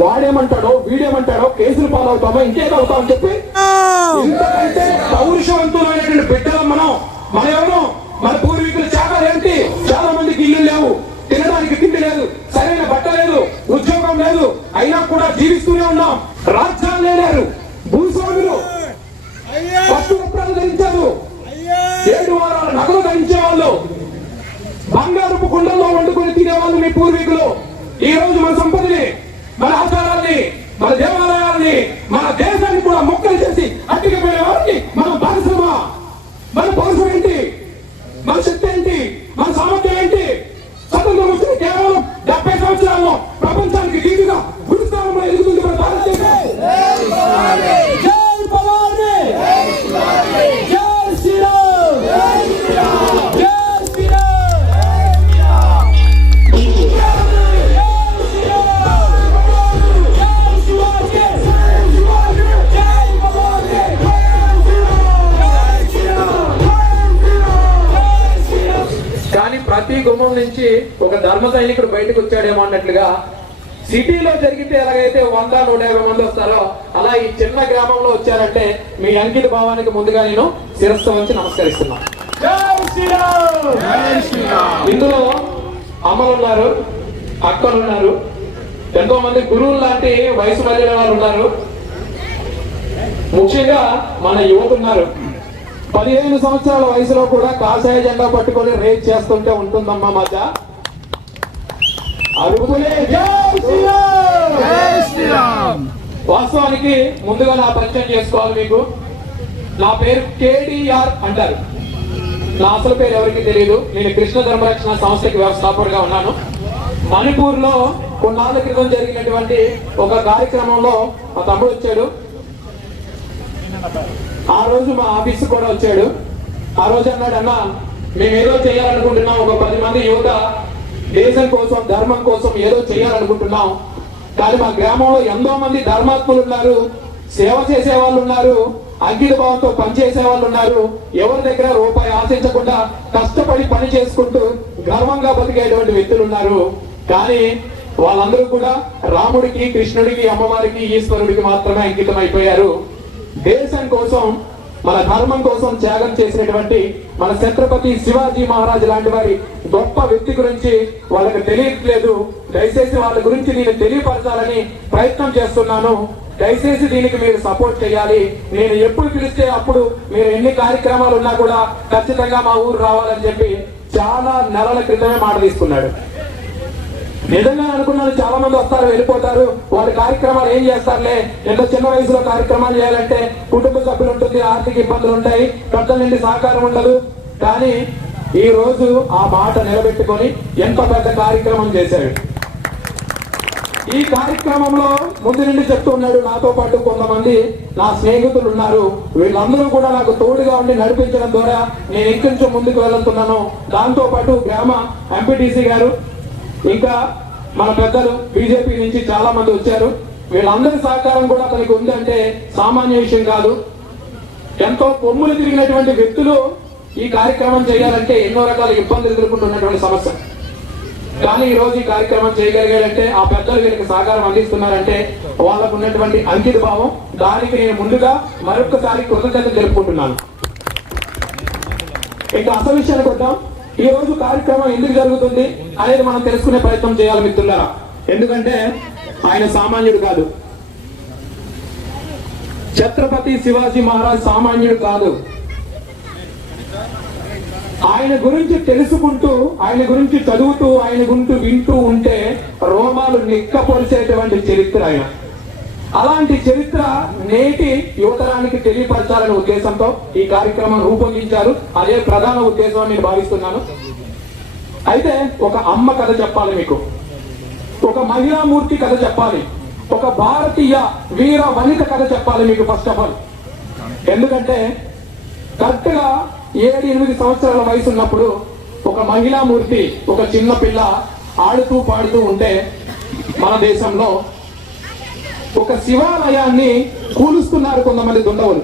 వాడేమంటాడో వీడేమంటాడో కేసులు పాలవుతామో ఇంకేదో అవుతామని చెప్పి ఇంతకంటే పౌరుషవంతులైనటువంటి బిడ్డలం మనం. మన ఎవరు? మన పూర్వీకుల త్యాగాలు ఏంటి చాలా మందికి ఇల్లు లేవు. తినడానికి తిండి లేదు. సరైన బట్ట లేదు. ఉద్యోగం లేదు. అయినా కూడా జీవిస్తూనే ఉన్నాం. రాజ్యాలు లేరు భూస్వాములు. పట్టు వస్త్రాలు ధరించారు. ఏడు వారాల నగలు ధరించే వాళ్ళు బంగారపు కుండల్లో వండుకొని తినేవాళ్ళు మీ పూర్వీకులు. ఈ రోజు మన సంపదని మన ఆచారాన్ని మన దేవాలయాన్ని మన దేశాన్ని కూడా మొక్కలు చేసి అట్టికపోయే వారిని మన పరిశ్రమ మన పరిశ్రమ ఏంటి? మన శక్తి ఏంటి? మన సామర్థ్యం ఏంటి? స్వతంత్రం వచ్చింది కేవలం డెబ్బై సంవత్సరాల్లో. ధర్మ సైనికుడు బయటకు వచ్చాడేమో అన్నట్లుగా సిటీలో జరిగితే ఎలాగైతే వంద నూట యాభై మంది వస్తారో అలా ఈ చిన్న గ్రామంలో వచ్చారంటే మీ అంకిత భావానికి ముందుగా నేను శిరస్సు వంచి నమస్కరిస్తున్నా. ఇందులో అమ్మలు ఉన్నారు అక్కలు ఉన్నారు ఎంతో మంది గురువులు లాంటి వయసు మళ్ళిన వారు ఉన్నారు. ముఖ్యంగా మన యువత ఉన్నారు. పదిహేను సంవత్సరాల వయసులో కూడా కాషాయ జెండా పట్టుకొని రేట్ చేస్తుంటే ఉంటుందమ్మా మజ. అరుగులే జై శ్రీరామ్! వాస్తవానికి ముందుగా నా పరిచయం చేసుకోవాలి మీకు. నా పేరు కేడిఆర్ అంటారు. నా అసలు పేరు ఎవరికి తెలియదు నేను కృష్ణ ధర్మరక్షణ సంస్థకి వ్యవస్థాపకుడిగా ఉన్నాను. మణిపూర్లో కొన్నాళ్ళ క్రితం జరిగినటువంటి ఒక కార్యక్రమంలో మా తమ్ముడు వచ్చాడు. ఆ రోజు మా ఆఫీస్ కూడా వచ్చాడు. ఆ రోజు అన్నాడు అన్న మేము ఏదో చేయాలనుకుంటున్నాం. ఒక పది మంది యువత దేశం కోసం ధర్మం కోసం ఏదో చేయాలనుకుంటున్నాం. కానీ మా గ్రామంలో ఎంతో మంది ధర్మాత్ములు ఉన్నారు సేవ చేసే వాళ్ళు ఉన్నారు అంకిత భావంతో పనిచేసే వాళ్ళు ఉన్నారు. ఎవరి దగ్గర రూపాయి ఆశించకుండా కష్టపడి పని చేసుకుంటూ గర్వంగా బతికేటువంటి వ్యక్తులు ఉన్నారు. కానీ వాళ్ళందరూ కూడా రాముడికి కృష్ణుడికి అమ్మవారికి ఈశ్వరుడికి మాత్రమే అంకితం అయిపోయారు దేశం కోసం మన ధర్మం కోసం త్యాగం చేసినటువంటి మన ఛత్రపతి శివాజీ మహారాజ్ లాంటి వారి గొప్ప వ్యక్తి గురించి వాళ్ళకి తెలియట్లేదు. దయచేసి వాళ్ళ గురించి నేను తెలియపరచాలని ప్రయత్నం చేస్తున్నాను. దయచేసి దీనికి మీరు సపోర్ట్ చేయాలి. నేను ఎప్పుడు పిలిస్తే అప్పుడు మీరు ఎన్ని కార్యక్రమాలు ఉన్నా కూడా ఖచ్చితంగా మా ఊరు రావాలని చెప్పి చాలా నెలల క్రితమే మాట తీసుకున్నాడు. నిజంగా అనుకున్నాను చాలా మంది వస్తారు వెళ్ళిపోతారు. వాళ్ళ కార్యక్రమాలు ఏం చేస్తారులే? ఎంత చిన్న వయసులో కార్యక్రమాలు చేయాలంటే కుటుంబ సభ్యులు ఉంటుంది ఆర్థిక ఇబ్బందులు ఉంటాయి పెద్దల నుండి సహకారం ఉండదు. కానీ ఈ రోజు ఆ మాట నిలబెట్టుకొని ఎంత పెద్ద కార్యక్రమం చేశాడు. ఈ కార్యక్రమంలో ముందు నుండి చెప్తూ ఉన్నాడు నాతో పాటు కొంతమంది నా స్నేహితులు ఉన్నారు. వీళ్ళందరూ కూడా నాకు తోడుగా ఉండి నడిపించడం ద్వారా నేను ఇంకొంచెం ముందుకు వెళ్తున్నాను. దాంతో పాటు గ్రామ ఎంపీటీసీ గారు ఇంకా మన పెద్దలు బీజేపీ నుంచి చాలా మంది వచ్చారు. వీళ్ళందరి సహకారం కూడా అతనికి ఉందంటే సామాన్య విషయం కాదు. ఎంతో కొమ్ములు తిరిగినటువంటి వ్యక్తులు ఈ కార్యక్రమం చేయాలంటే ఎన్నో రకాల ఇబ్బందులు ఎదుర్కొంటున్నటువంటి సమస్య. కానీ ఈ రోజు ఈ కార్యక్రమం చేయగలిగాడంటే ఆ పెద్దలు వీళ్ళకి సహకారం అందిస్తున్నారంటే వాళ్ళకు ఉన్నటువంటి అంకిత భావం దానికి నేను ముందుగా మరొకసారి కృతజ్ఞత తెలుపుకుంటున్నాను. ఇంకా అసలు విషయానికి వద్దాం. ఈ రోజు కార్యక్రమం ఎందుకు జరుగుతుంది? అనేది మనం తెలుసుకునే ప్రయత్నం చేయాలి మిత్రులారా. ఎందుకంటే ఆయన సామాన్యుడు కాదు. ఛత్రపతి శివాజీ మహారాజ్ సామాన్యుడు కాదు. ఆయన గురించి తెలుసుకుంటూ ఆయన గురించి చదువుతూ ఆయన గురించి వింటూ ఉంటే రోమాలు నిక్కపొలిచేటువంటి చరిత్ర ఆయన. అలాంటి చరిత్ర నేటి యువతరానికి తెలియపరచాలనే ఉద్దేశంతో ఈ కార్యక్రమం రూపొందించారు. అదే ప్రధాన ఉద్దేశం అని నేను భావిస్తున్నాను. అయితే ఒక అమ్మ కథ చెప్పాలి మీకు. ఒక మహిళామూర్తి కథ చెప్పాలి. ఒక భారతీయ వీర వనిత కథ చెప్పాలి మీకు ఫస్ట్ ఆఫ్ ఆల్ ఎందుకంటే కరెక్ట్గా ఏడు ఎనిమిది సంవత్సరాల వయసు ఉన్నప్పుడు ఒక మహిళామూర్తి ఒక చిన్న పిల్ల ఆడుతూ పాడుతూ ఉంటే మన దేశంలో ఒక శివాలయాన్ని కూలుస్తున్నారు కొంతమంది దుండవులు.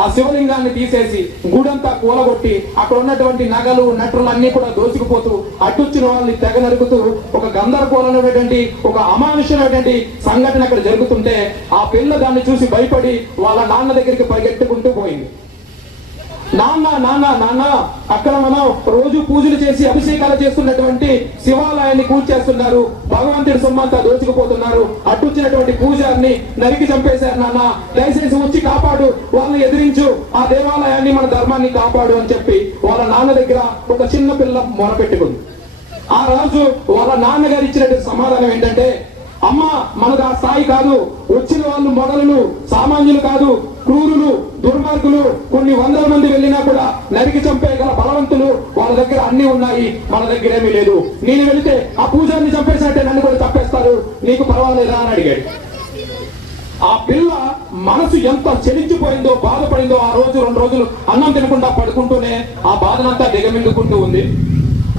ఆ శివలింగాన్ని తీసేసి గుడంతా కూలగొట్టి అక్కడ ఉన్నటువంటి నగలు నటులు అన్ని కూడా దోచుకుపోతూ అడ్డొచ్చిన వాళ్ళని తెగ నరుకుతూ ఒక గందరగోళమైనటువంటి ఒక అమానుషమైనటువంటి సంఘటన అక్కడ జరుగుతుంటే ఆ పిల్ల దాన్ని చూసి భయపడి వాళ్ళ నాన్న దగ్గరికి పరిగెట్టుకుంటూ పోయింది. నాన్న నాన్న నాన్న అక్కడ మనం రోజు పూజలు చేసి అభిషేకాలు చేస్తున్నటువంటి శివాలయాన్ని కూల్చేస్తున్నారు. భగవంతుడి సొమ్మంతా దోచుకుపోతున్నారు. అడ్డొచ్చినటువంటి పూజారిని నరికి చంపేశారు నాన్న. దయచేసి వచ్చి కాపాడు వాళ్ళని ఎదిరించు. ఆ దేవాలయాన్ని మన ధర్మాన్ని కాపాడు అని చెప్పి వాళ్ళ నాన్న దగ్గర ఒక చిన్న పిల్ల మొరపెట్టుకుంది ఆ రాజు వాళ్ళ నాన్నగారు ఇచ్చినటువంటి సమాధానం ఏంటంటే అమ్మ మనకు ఆ స్థాయి కాదు. వచ్చిన వాళ్ళు మొదలు సామాన్యులు కాదు క్రూరులు దుర్మార్గులు కొన్ని వందల మంది వెళ్ళినా కూడా నరికి చంపేయగల బలవంతులు వాళ్ళ దగ్గర అన్ని ఉన్నాయి మన దగ్గర ఏమీ లేదు. నేను వెళితే ఆ పూజారిని చంపేసినట్టే నన్ను కూడా చంపేస్తారు. నీకు పర్వాలేదా అని అడిగాడు. ఆ పిల్ల మనసు ఎంత చెలించిపోయిందో బాధపడిందో ఆ రోజు రెండు రోజులు అన్నం తినకుండా పడుకుంటూనే ఆ బాధనంతా దిగమిందుకుంటూ ఉంది.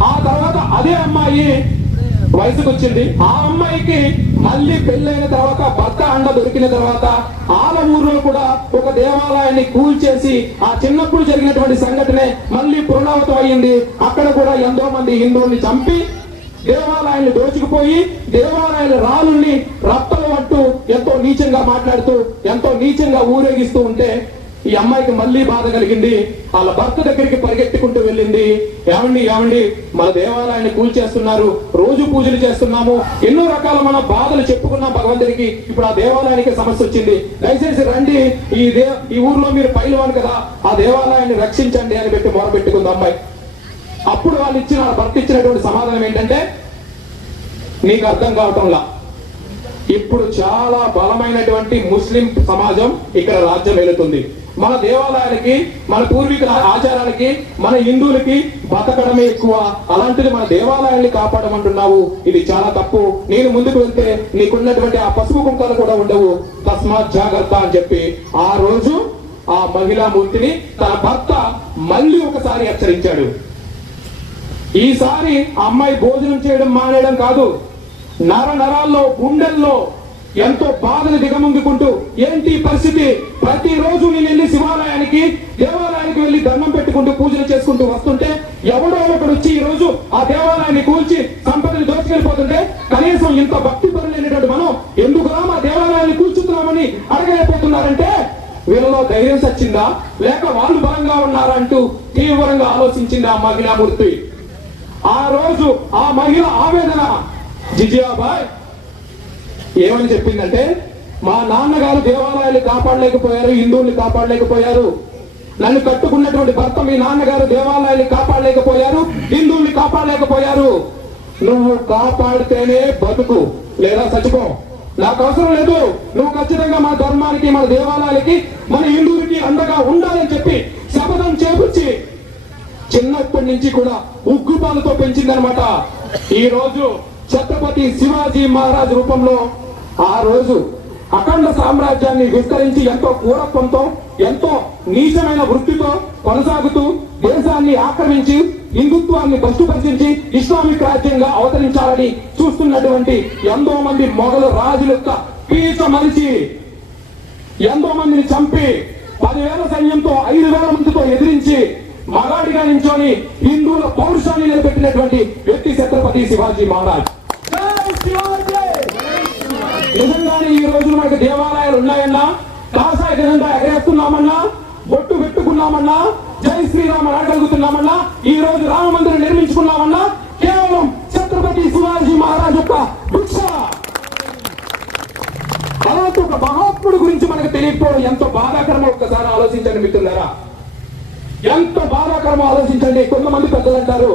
ఆ తర్వాత అదే అమ్మాయి వయసుకు వచ్చింది ఆ అమ్మాయికి మళ్ళీ పెళ్ళైన తర్వాత భర్త అండ దొరికిన తర్వాత ఆల ఊర్లో కూడా ఒక దేవాలయాన్ని కూల్చేసి ఆ చిన్నప్పుడు జరిగినటువంటి సంఘటనే మళ్ళీ పునరావృతం అయ్యింది. అక్కడ కూడా ఎంతో మంది హిందువుల్ని చంపి దేవాలయాన్ని దోచుకుపోయి దేవాలయాల రాళ్ళుని రప్పలు పట్టు ఎంతో నీచంగా మాట్లాడుతూ ఎంతో నీచంగా ఊరేగిస్తూ ఉంటే ఈ అమ్మాయికి మళ్ళీ బాధ కలిగింది. వాళ్ళ భర్త దగ్గరికి పరిగెత్తుకుంటూ వెళ్ళింది. ఏమండి ఏమండి? మన దేవాలయాన్ని కూల్చేస్తున్నారు. రోజు పూజలు చేస్తున్నాము. ఎన్నో రకాల మన బాధలు చెప్పుకున్నాం భగవంతుడికి. ఇప్పుడు ఆ దేవాలయానికి సమస్య వచ్చింది. దయచేసి రండి. ఈ దే ఈ ఊర్లో మీరు పైలవాను కదా. ఆ దేవాలయాన్ని రక్షించండి అని పెట్టి మొరపెట్టుకుంది అమ్మాయి. అప్పుడు వాళ్ళు ఇచ్చిన వాళ్ళ భర్త ఇచ్చినటువంటి సమాధానం ఏంటంటే నీకు అర్థం కావటంలా. ఇప్పుడు చాలా బలమైనటువంటి ముస్లిం సమాజం ఇక్కడ రాజ్యం వెళుతుంది. మన దేవాలయానికి మన పూర్వీకుల ఆచారాలకి మన హిందువులకి బతకడమే ఎక్కువ. అలాంటిది మన దేవాలయాన్ని కాపాడమంటున్నావు. ఇది చాలా తప్పు. నేను ముందుకు వెళ్తే నీకున్నటువంటి ఆ పసుపు కుంకాలు కూడా ఉండవు. తస్మాత్ జాగ్రత్త అని చెప్పి ఆ రోజు ఆ మహిళా మూర్తిని తన భర్త మళ్ళీ ఒకసారి హెచ్చరించాడు. ఈసారి అమ్మాయి భోజనం చేయడం మానేయడం కాదు. నర నరాల్లో గుండెల్లో ఎంతో బాధను దిగముందుకుంటూ ఏంటి పరిస్థితి? ప్రతిరోజు నేను వెళ్ళి శివాలయానికి దేవాలయానికి వెళ్ళి దండం పెట్టుకుంటూ పూజలు చేసుకుంటూ వస్తుంటే ఎవడో ఒకడు వచ్చి ఈ రోజు ఆ దేవాలయాన్ని కూల్చి సంపదని దోచుకెళ్ళిపోతుంటే కనీసం ఇంత భక్తి పరులైనటువంటి మనం ఎందుకురా మా దేవాలయాన్ని కూల్చుతున్నామని అడగలేకపోతున్నారంటే వీళ్ళలో ధైర్యం సచ్చిందా? లేక వాళ్ళు బలంగా ఉన్నారా అంటూ తీవ్రంగా ఆలోచించింది ఆ మహిళామూర్తి ఆ రోజు ఆ మహిళ ఆవేదన జిజియాబాయ్ ఏమని చెప్పిందంటే మా నాన్నగారు దేవాలయాలు కాపాడలేకపోయారు హిందువుల్ని కాపాడలేకపోయారు. నన్ను కట్టుకున్నటువంటి భర్త మీ నాన్నగారు దేవాలయాలు కాపాడలేకపోయారు హిందువుల్ని కాపాడలేకపోయారు. నువ్వు కాపాడితేనే బతుకు. లేదా చచ్చిపో. నాకు అవసరం లేదు. నువ్వు ఖచ్చితంగా మన ధర్మానికి మన దేవాలయాలకి మన హిందువులకి అండగా ఉండాలని చెప్పి శపథం చేపించి చిన్నప్పటి నుంచి కూడా ఉగ్గుపాలతో పెంచిందనమాట ఈ రోజు ఛత్రపతి శివాజీ మహారాజ్ రూపంలో ఆ రోజు అఖండ సామ్రాజ్యాన్ని విస్తరించి ఎంతో పూరత్వంతో ఎంతో నీచమైన వృత్తితో కొనసాగుతూ దేశాన్ని ఆక్రమించి హిందుత్వాన్ని భ్రష్టుపరిచించి ఇస్లామిక్ రాజ్యంగా అవతరించాలని చూస్తున్నటువంటి ఎంతో మంది మొఘలు రాజుల యొక్క పీచ మనిషి ఎంతో మందిని చంపి పదివేల సైన్యంతో ఐదు వేల మందితో ఎదిరించి మగాడిగా నించొని హిందువుల పౌరుషాన్ని నిలబెట్టినటువంటి వ్యక్తి ఛత్రపతి శివాజీ మహారాజ్. నిజంగానే ఈ రోజు మనకు దేవాలయాలు ఉన్నాయన్నా కాషాయ జెండా ఎగరేస్తున్నామన్నా బొట్టు పెట్టుకున్నామన్నా జై శ్రీరామ అని అడగలుగుతున్నామన్నా ఈ రోజు రామ మందిరం నిర్మించుకున్నామన్నా కేవలం ఛత్రపతి శివాజీ మహారాజ్ యొక్క భిక్ష. అలాంటి ఒక మహాత్ముడు గురించి మనకు తెలియకపోవడం ఎంతో బాధాకరమో ఒక్కసారి ఆలోచించండి మిత్రులారా. ఎంత బాధాకరమో ఆలోచించండి. కొంతమంది పెద్దలు అంటారు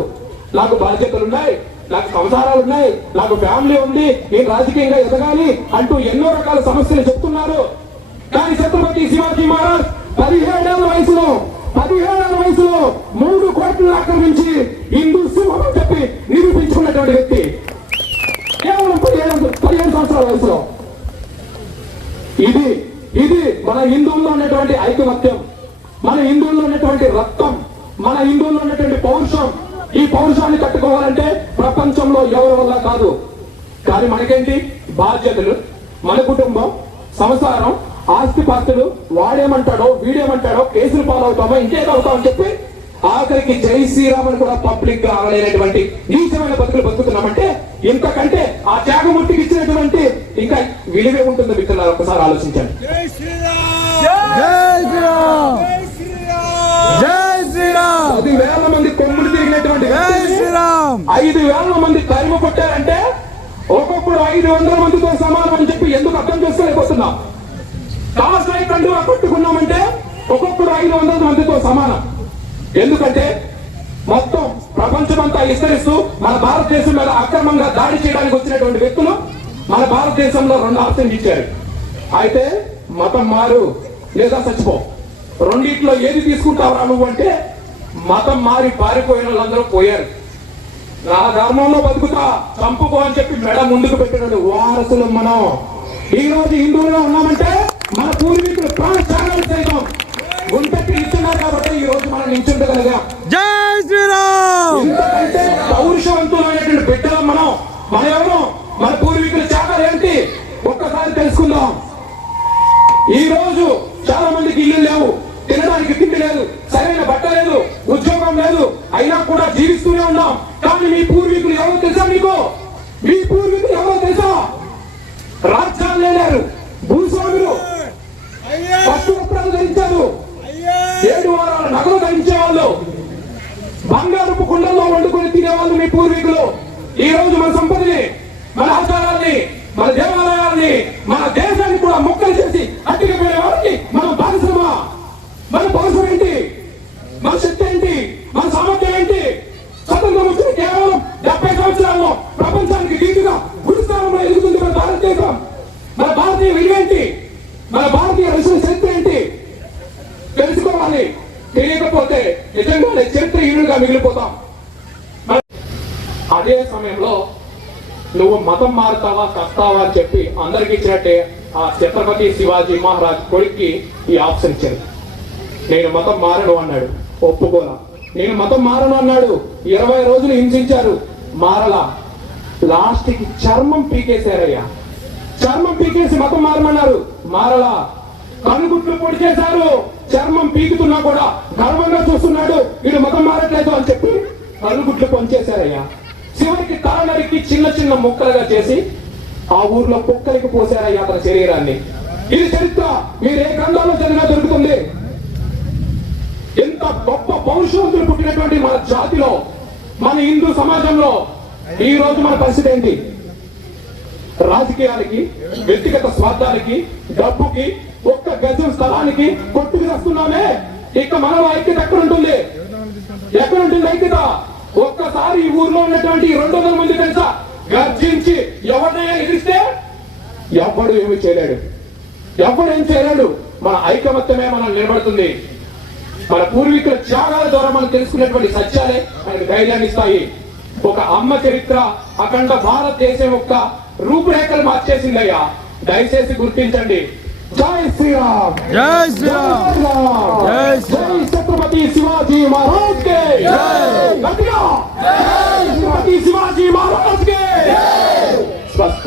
నాకు బాధ్యతలు ఉన్నాయి నాకు సంసారాలు ఉన్నాయి నాకు ఫ్యామిలీ ఉంది నేను రాజకీయంగా ఎదగాలి అంటూ ఎన్నో రకాల సమస్యలు చెప్తున్నారు. కానీ ఛత్రపతి శివాజీ మహారాజ్ పదిహేడేళ్ళ వయసులో పదిహేడేళ్ళ వయసులో మూడు కోట్లు ఆక్రమించి హిందూ సింహం చెప్పి నిరూపించుకున్నటువంటి వ్యక్తి. కేవలం పదిహేడు పదిహేడు సంవత్సరాల వయసులో. ఇది ఇది మన హిందువుల్లో ఉన్నటువంటి ఐకమత్యం మన హిందువుల్లో ఉన్నటువంటి రక్తం మన హిందువుల్లో ఉన్నటువంటి పౌరుషం. ఈ పౌరుషాన్ని కట్టుకోవాలంటే ప్రపంచంలో ఎవరి వల్ల కాదు. కానీ మనకేంటి? బాధ్యతలు. మన కుటుంబం సంసారం ఆస్తి పాస్తులు వాడేమంటాడో వీడేమంటాడో కేసులు పాలవుతామో ఇంకేదో అవుతామని చెప్పి ఆఖరికి జై శ్రీరామ్ అని కూడా పబ్లిక్గా ఆగలేనటువంటి నీచమైన బతుకులు బతుకుతున్నామంటే ఇంతకంటే ఆ త్యాగమూర్తికి ఇచ్చినటువంటి ఇంకా విలువే ఉంటుంది మిత్రులారా ఒకసారి ఆలోచించండి. జై శ్రీరామ్! జై శ్రీరామ్! జై శ్రీరామ్! జై శ్రీరామ్! పది వేల మంది ఐదు వేల మంది తరిమి కొట్టారంటే ఒక్కొక్కడు ఐదు వందల మందితో సమానం అని చెప్పి ఎందుకు అర్థం చేసుకోలేకపోతున్నాం? కాసాయి కండువా కొట్టుకున్నామంటే ఒక్కొక్కడు ఐదు వందల మందితో సమానం. ఎందుకంటే మొత్తం ప్రపంచమంతా విస్తరిస్తూ మన భారతదేశం మీద అక్రమంగా దాడి చేయడానికి వచ్చినటువంటి వ్యక్తులు మన భారతదేశంలో రెండు ఆప్షన్ ఇచ్చారు. అయితే మతం మారు లేదా చచ్చిపో. రెండిట్లో ఏది తీసుకుంటావురా నువ్వు అంటే మతం మారి పారిపోయిన వాళ్ళందరూ పోయారు. నా ధర్మంలో బతుకుతా చంపుకో అని చెప్పి మెడ ముందుకు పెట్టినట్టు వారసులు మనం. ఈ రోజు హిందువులుగా ఉన్నామంటే మన పూర్వీకులు ప్రాణ త్యాగాలు సైతం గుంటకి ఇస్తున్నారు కాబట్టి ఈ రోజు మనం నిల్చుంటగలిగాం జై శ్రీరామ్! ఇంతకంటే పౌరుషవంతులైనటువంటి బిడ్డలం మనం. మన ఎవరు మన పూర్వీకుల త్యాగాలు ఏంటి? ఒక్కసారి తెలుసుకుందాం. ఈ రోజు చాలా మందికి ఇల్లు లేవు. తినడానికి తిండి లేదు. సరైన బట్ట లేదు. ఉద్యోగం లేదు అయినా కూడా జీవిస్తూనే ఉన్నాం. కానీ మీ పూర్వీకులు ఎవరో తెలుసా మీకు? మీ పూర్వీకులు ఎవరో తెలుసా? రాజ్యాలు లేరు భూస్వాములు. పట్టు వస్త్రాలు ధరించారు. అయ్యా ఏడు వారాల నగలు ధరించే వాళ్ళు బంగారపు కుండల్లో వండుకొని తినేవాళ్ళు మీ పూర్వీకులు. ఈ రోజు మన సంపదని మన ఆచారాన్ని మన దేవాలయాన్ని మన దేశాన్ని కూడా మొక్కలు చేసి అట్టుకుపోయే వారికి మనం బానిసమా మన పౌరుషం ఏంటి మన శక్తి ఏంటి మన సామర్థ్యం ఏంటి స్వతంత్రం వచ్చిన కేవలం డెబ్బై సంవత్సరాల్లో ప్రపంచానికి దీటుగా గుడి స్థానంలో ఎదుగుతుంది మన భారతదేశం మన భారతీయ విలువేంటి మన భారతీయ ఋషుల చరిత్ర ఏంటి తెలుసుకోవాలి తెలియకపోతే నిజంగానే చరిత్రహీనులుగా మిగిలిపోతాం. అదే సమయంలో నువ్వు మతం మారుతావా చస్తావా అని చెప్పి అందరికి ఇచ్చినట్టే ఆ ఛత్రపతి శివాజీ మహారాజ్ కొడుక్కి ఈ ఆప్షన్ ఇచ్చారు. నేను మతం మారను అన్నాడు. ఒప్పుకోలా. నేను మతం మారను అన్నాడు. ఇరవై రోజులు హింసించారు. మారలా. లాస్ట్కి చర్మం పీకేశారయ్యా. చర్మం పీకేసి మతం మారమన్నారు. మారలా. కనుగుట్లు పొడి చేశారు చర్మం పీకుతున్నా కూడా గర్వంగా చూస్తున్నాడు. వీడు మతం మారట్లేదు అని చెప్పి కనుగుట్లు పంచేశారయ్యా. చివరికి తల నరికి చిన్న చిన్న ముక్కలుగా చేసి ఆ ఊర్లో కుక్కలకి పోసారయ్యా అతని శరీరాన్ని. ఇది చరిత్ర. మీరు ఏ గ్రంథాల్లో చదివినా దొరుకుతుంది. ఎంత గొప్ప పౌరుషవంతులు పుట్టినటువంటి మన జాతిలో మన హిందూ సమాజంలో ఈ రోజు మన పరిస్థితి ఏంటి? రాజకీయాలకి వ్యక్తిగత స్వార్థానికి డబ్బుకి ఒక్క గజం స్థలానికి కొట్టుకు వస్తున్నామే ఇక మనం ఐక్యత ఎక్కడ ఉంటుంది ఎక్కడ ఉంటుంది ఐక్యత? ఒక్కసారి ఈ ఊర్లో ఉన్నటువంటి రెండు వందల మంది తెలుసా? గర్జించి ఎవరినైనా ఎదిరిస్తే ఎవడు ఏమి చేయలేడు. ఎవడు ఏం చేయలేడు. మన ఐకమత్యమే మనం నిలబడుతుంది. మన పూర్వీకుల త్యాగాల ద్వారా మనం తెలుసుకున్నటువంటి సత్యాలే మనకి ధైర్యాన్ని ఇస్తాయి. ఒక అమ్మ చరిత్ర అఖండ భారతదేశం యొక్క రూపురేఖలు మార్చేసిందయ్యా. దయచేసి గుర్తించండి. जय श्री राम जय श्री राम जय श्री छत्रपति शिवाजी महाराज के। छत्रपति शिवाजी महाराज के। स्वस्थ